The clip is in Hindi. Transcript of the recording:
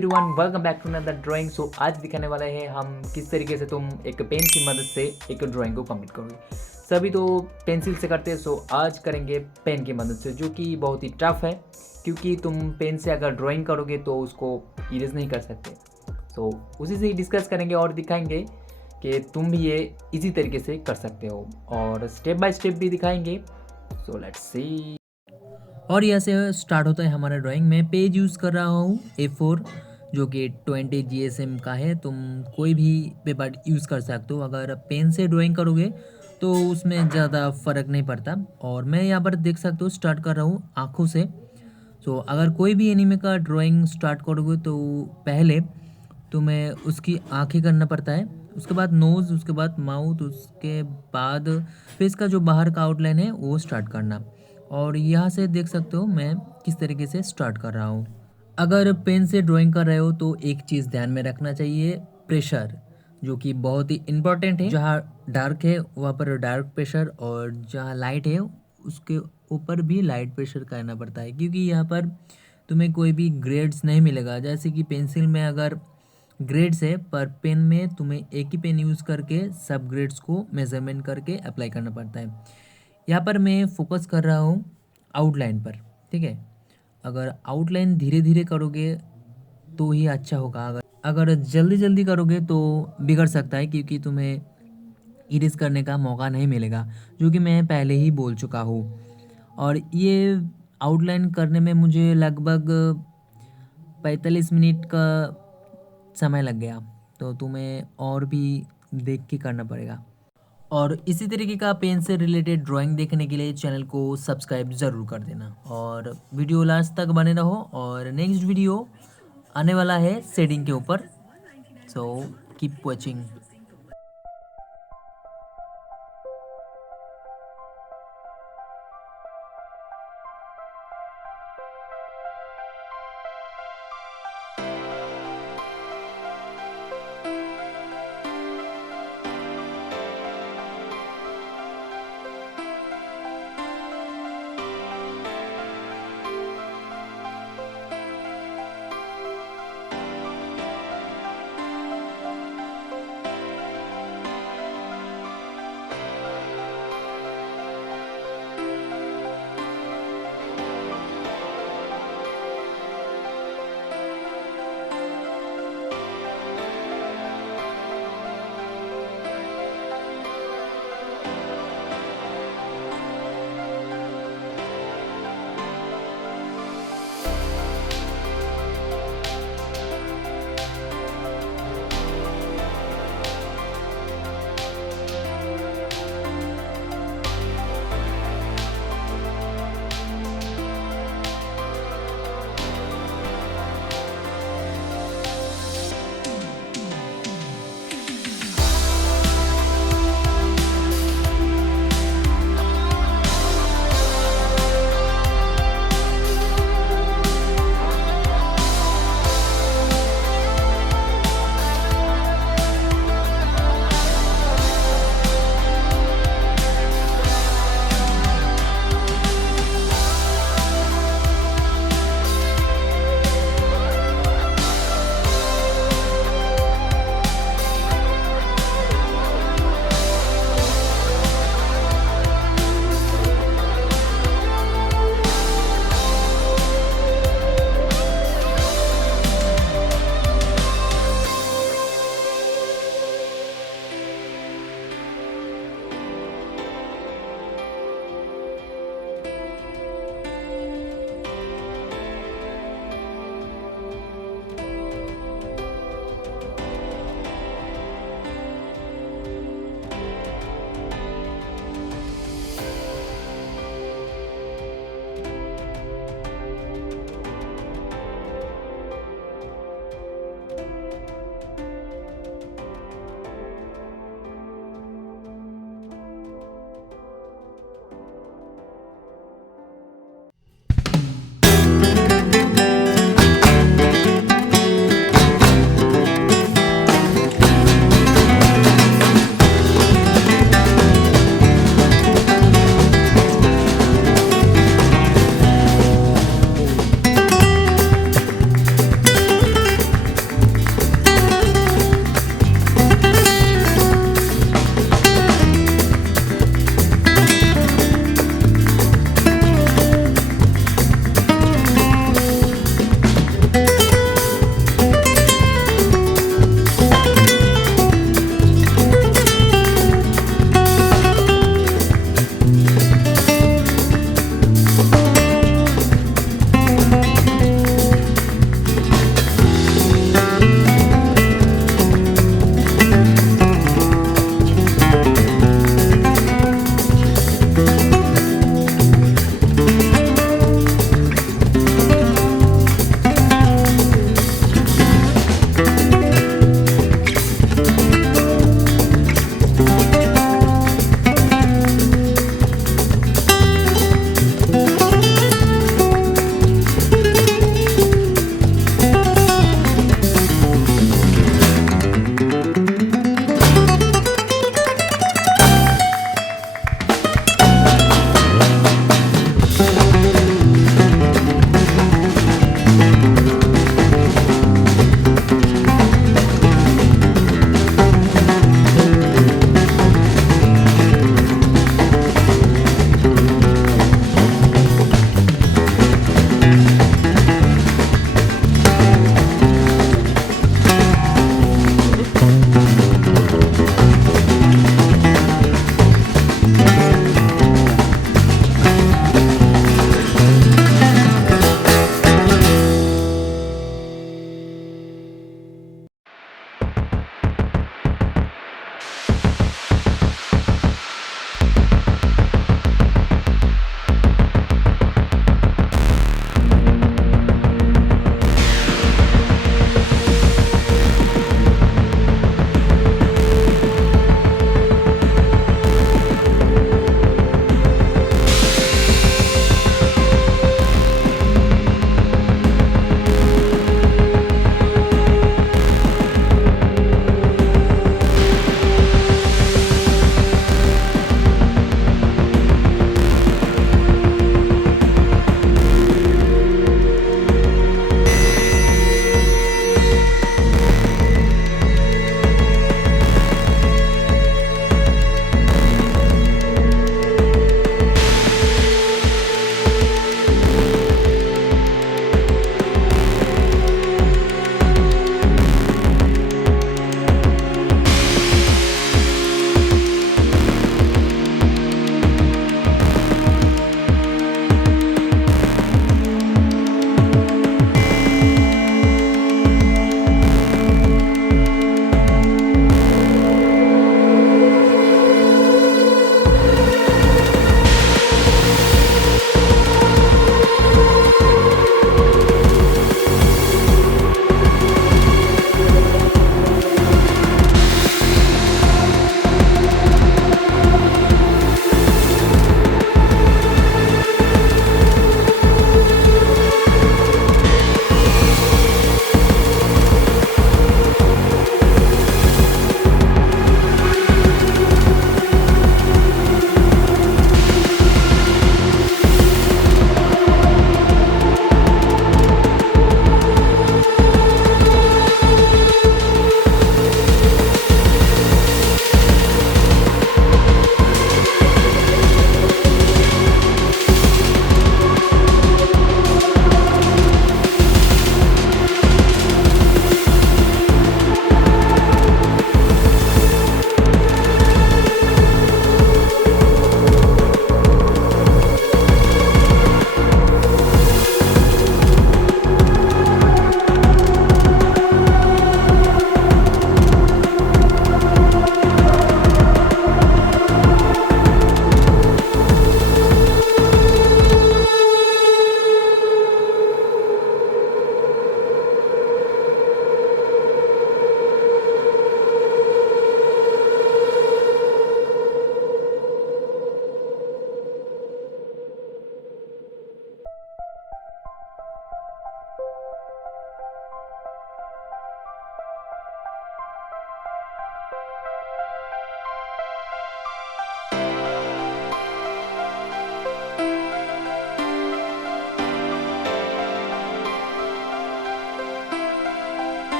Everyone welcome back to another drawing. So आज दिखाने वाले हैं हम किस तरीके से तुम एक पेन की मदद से एक ड्राइंग को कंप्लीट करोगे। सभी तो पेंसिल से करते हैं, सो आज करेंगे पेन की मदद से, जो कि बहुत ही टफ है क्योंकि तुम पेन से अगर ड्राइंग करोगे तो उसको इरेज नहीं कर सकते। सो उसी से ही डिस्कस करेंगे और दिखाएंगे कि तुम भी ये इजी तरीके से कर सकते हो और स्टेप बाय स्टेप भी दिखाएंगे। So let's see. और यहाँ से स्टार्ट होता है हमारा ड्राइंग। मैं पेज यूज़ कर रहा हूँ A4 जो कि 20 GSM का है। तुम कोई भी पेपर यूज़ कर सकते हो। अगर पेन से ड्राइंग करोगे तो उसमें ज़्यादा फ़र्क नहीं पड़ता। और मैं यहाँ पर देख सकते हो स्टार्ट कर रहा हूँ आँखों से। सो अगर कोई भी एनिमे का ड्राइंग स्टार्ट करोगे तो पहले तुम्हें उसकी आँखें करना पड़ता है, उसके बाद नोज़, उसके बाद माउथ, उसके बाद फेस का जो बाहर का आउटलाइन है वो स्टार्ट करना। और यहाँ से देख सकते हो मैं किस तरीके से स्टार्ट कर रहा हूँ। अगर पेन से ड्राइंग कर रहे हो तो एक चीज़ ध्यान में रखना चाहिए, प्रेशर, जो कि बहुत ही इम्पोर्टेंट है। जहाँ डार्क है वहाँ पर डार्क प्रेशर और जहाँ लाइट है उसके ऊपर भी लाइट प्रेशर करना पड़ता है, क्योंकि यहाँ पर तुम्हें कोई भी ग्रेड्स नहीं मिलेगा। जैसे कि पेंसिल में अगर ग्रेड्स है, पर पेन में तुम्हें एक ही पेन यूज़ करके सब ग्रेड्स को मेजरमेंट करके अप्लाई करना पड़ता है। यहाँ पर मैं फोकस कर रहा हूँ आउटलाइन पर, ठीक है। अगर आउटलाइन धीरे धीरे करोगे तो ही अच्छा होगा। अगर जल्दी जल्दी करोगे तो बिगड़ सकता है, क्योंकि तुम्हें इरेज करने का मौका नहीं मिलेगा, जो कि मैं पहले ही बोल चुका हूँ। और ये आउटलाइन करने में मुझे लगभग 45 मिनट का समय लग गया, तो तुम्हें और भी देख के करना पड़ेगा। और इसी तरीके का पेन से रिलेटेड ड्राइंग देखने के लिए चैनल को सब्सक्राइब ज़रूर कर देना और वीडियो लास्ट तक बने रहो। और नेक्स्ट वीडियो आने वाला है शेडिंग के ऊपर, सो कीप वॉचिंग।